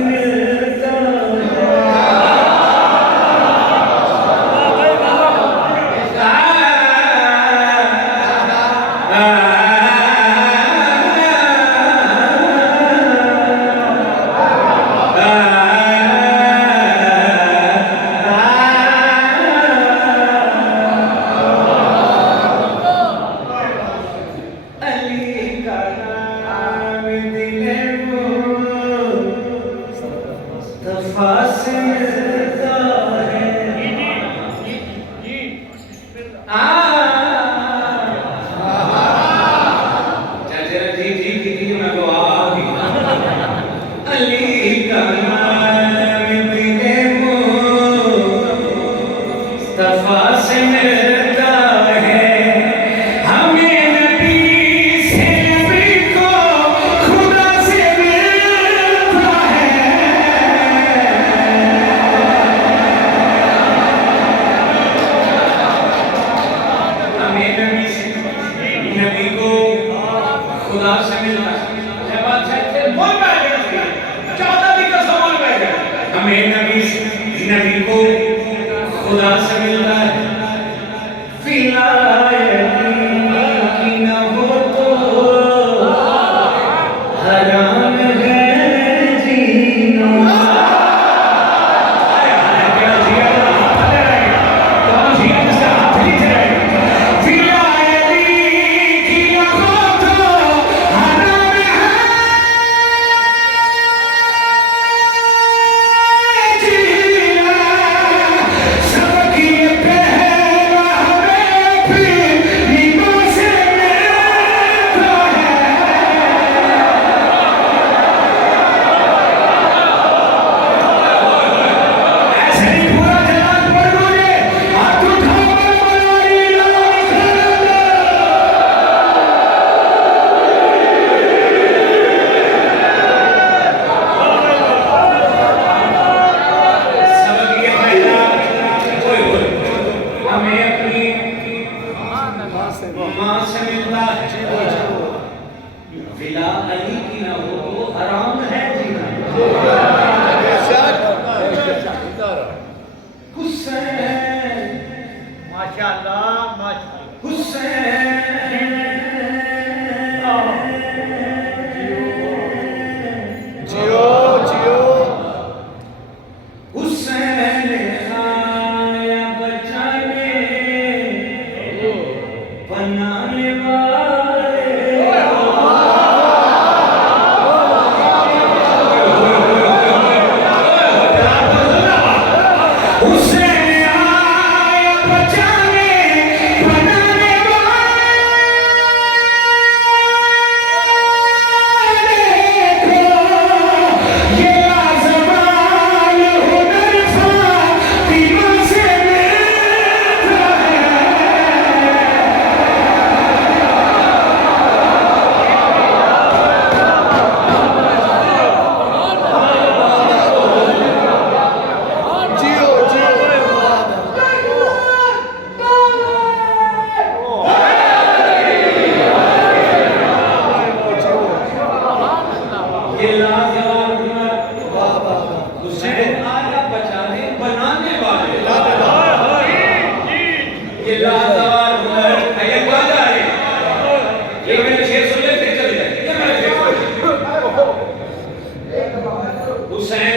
मिलता नबी को खुदा से मिलता है की न हो तो हराम है जीना माँ से मिलता है विला अली की न हो तो हराम है जीना हुसैन माशाअल्लाह माशाअल्लाह हुसैन जियो जियो हुसैन खाया बचाने बनाने वाले हुसैन आया बचाने बनाने वाले को ये आज़माल हुनर फातिमा से मिलता है जियो जियो ये लाजवाब हुनर हुसैन आया बचाने बनाने वाले ये लाजवाब हुनर ये कहाँ जा रहे हैं? ये मैंने शेर सुन लिया फिर चले जाए ये मैंने शेर सुन लिया। हुसैन